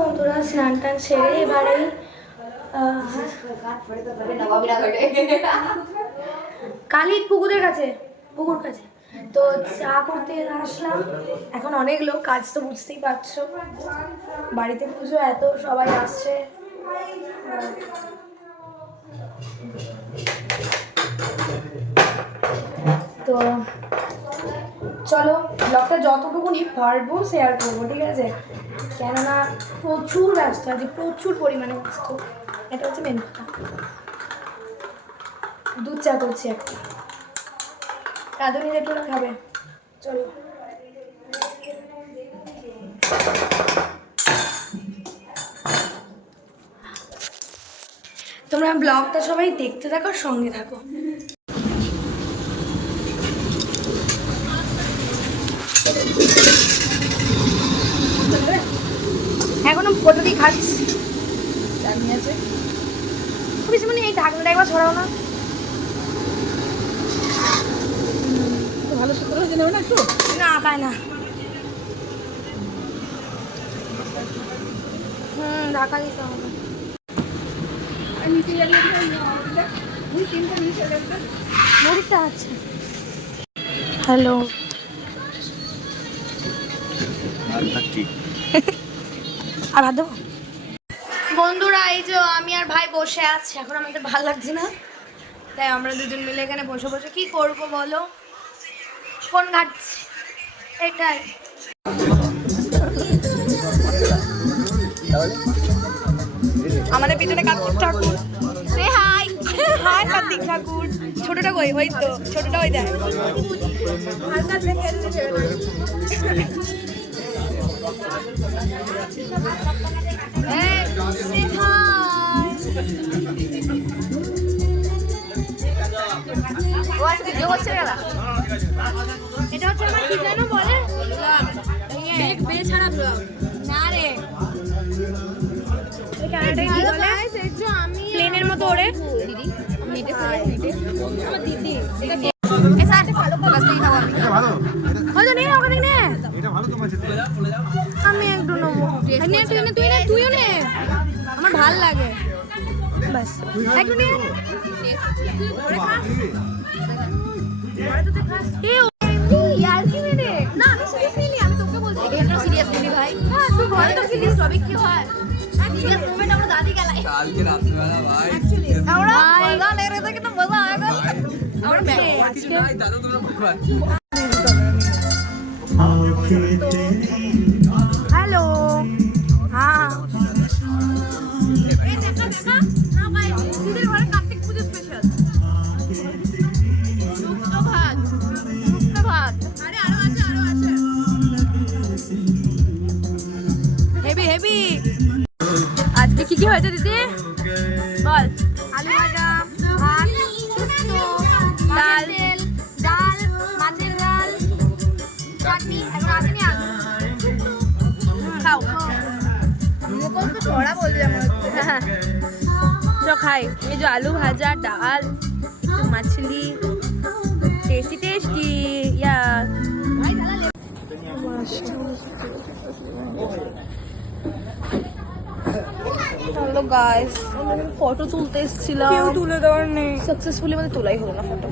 বন্ধুরা স্নান টান সেরে এবারে আহ, কালী পুকুরের কাছে পুকুর কাছে। তো চা করতে আসলাম। এখন অনেক লোক কাজ তো বুঝতেই পারছ। বাড়িতে পুজো এত সবাই আসছে। তো চলো ব্লগটা যতটুকুনি পারব শেয়ার করব ঠিক আছে? কেননা প্রচুর ব্যস্ত আছে প্রচুর পরিমাণে ব্যস্ত। এটা হচ্ছে মেন কথা। দুধ চা করছি একটা। রাধুনি জেঠুরা খাবে? চলো। তোমরা ব্লগটা সবাই দেখতে থাকো, সঙ্গে থাকো। এখনও ফটো দিয়ে খাচ্ছি। জানিয়ে আছে বেশি মানে এই ঢাকনাটা একবার ছড়াও না। তো ভালো সুন্দর হয়ে যাবে না একটু? না খায় না। হুম ঢাকা দিতে হবে আর নিচে গেলে নিচে গেলে মুড়িটা আছে। হ্যালো। আর ভাত দেবো? বন্ধুরা এই যে আমি আর ভাই বসে আছি। এখন আমাদের ভালো লাগছে না? তাই আমরা দুজন মিলে এখানে বসে বসে কি করব বলো? ফোন ঘাটছি। এটাই। আমাদের পিছনে কার্তিক ঠাকুর। সে হাই হাই কার্তিক ঠাকুর। ছোটটা কই? ওই তো ছোটটা ওই দেখ। এটা হচ্ছে আমার কি যেন বলে বেছাড়া ব্লগ না রে এই ক্যামেরাটাকে কি বলে প্লেনের মতো ওড়ে দিদি হয়তো ওখানে আমি একটু নেব নে তুই নে তুই নে তুইও নে আমার ভালো লাগে বাস একটু নে এ, ও- ইয়ার কি মেরে? না, আমি serious নিইনি, আমি তোকে বলছি। হ্যাঁ, তুই ঘরে তো খেলিস, তবে কি হয়? Serious moment আমরা দাদি গেলাই। কালকে রাত্রিবেলা ভাই আমরা মজা লেগে রয়েছে, কিন্তু মজা আয়েগা। আমরা খেয়ে কিছু আজকে- নাই দাদা তোমরা ভগবান I'll create খাই। এই যে আলু ভাজা ডাল মাছলি। Tasty tasty yeah. Hello photo তুলতে এসেছিলাম। তুলে দেওয়ার নেই। সাকসেসফুলি আমাদের তোলাই হলো না ফটো